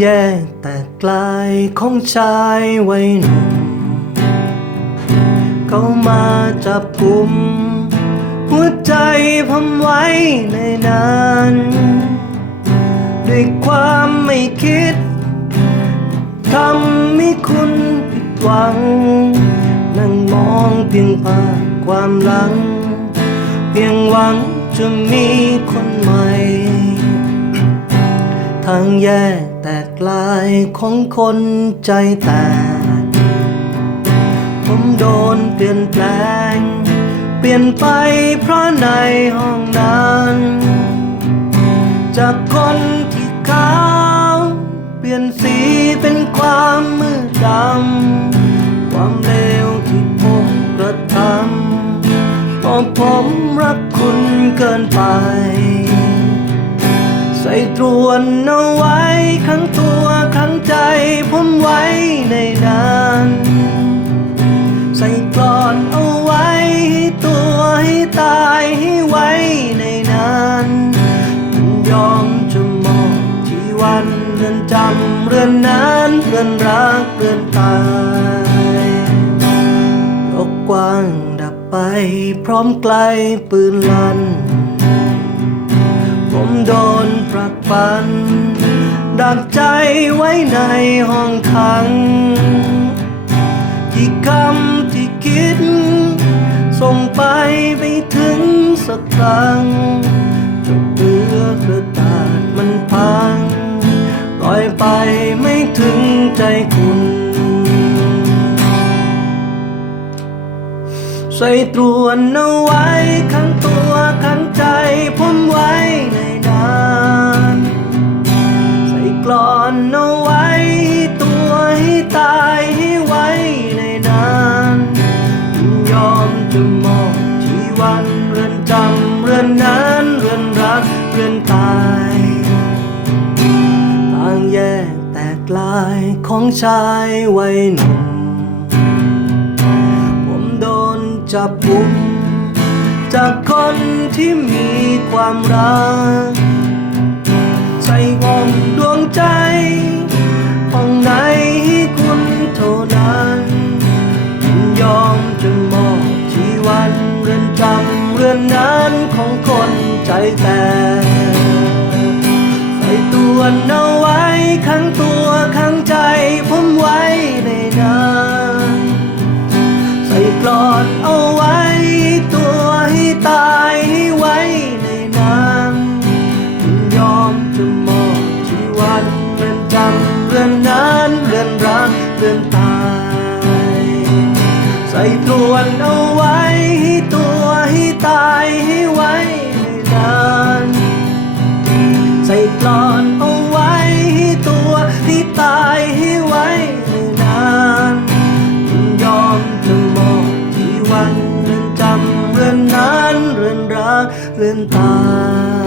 แยกแต่ไกลของชายวัยหนุ่มเขามาจับกลุ่มหัวใจผมไว้ในนั้นด้วยความไม่คิดทำให้คุณผิดหวัง นั่งมองเพียงภาพความหลัง เพียงหวังจะมีคนใหม่ ทางแยก แตกลายของคนใจแตก ผมโดนเปลี่ยนแปลง เปลี่ยนไปเพราะในห้องนั้น จากคนที่ขาวเปลี่ยนสีเป็นความมืดดำ ความเลวที่ผมกระทำเพราะผมรักคุณเกินไป ใส่ตรวนเอาไว้ขังตัวขังใจผมไว้ในนั้นใส่กลอนเอาไว้ให้ตัวให้ตายให้ไว้ในนั้นยอมจะมองที่วันเรือนจำเรือนนั้นเรือนรักเรือนตายโลกกว้างดับไปพร้อมไกลปืนลั่น โดนปรักปัน ดักใจไว้ในห้องขังที่คำที่คิด ส่งไปไปถึงสักครั้งจบเรือกระดาษมันพังลอยไปไม่ถึงใจคุณใส่ตรวนเอาไว้ข้างตัวข้างใจผมไว้ใน ใส่กลอนเอาไว้ ตัวให้ตายให้ไว้ในนั้นยอมจะมองที่วันเรือนจำเรือนนั้นเรือนรักเรือนตายต่างแยกแตกลายของชายวัยหนุ่มผมโดนจับกุมจากคนที่มีความรัก ส่ห้องดวงใจห้องไหนให้คุณเท่านั้นยินยอมจะมอบชีวันเรือนจำเรือนนั้นของคนใจแตกใส่ตัวเอาไว้ ใส่ตรวนเอาไว้ให้ตัวให้ตายให้ไว้ในนั้นใส่กลอนเอาไว้ให้ตัวให้ตายให้ไว้ในนั้นยินยอมจะมองที่วันเรือนจำเรือนนั้นเรือนรักเรือนตาย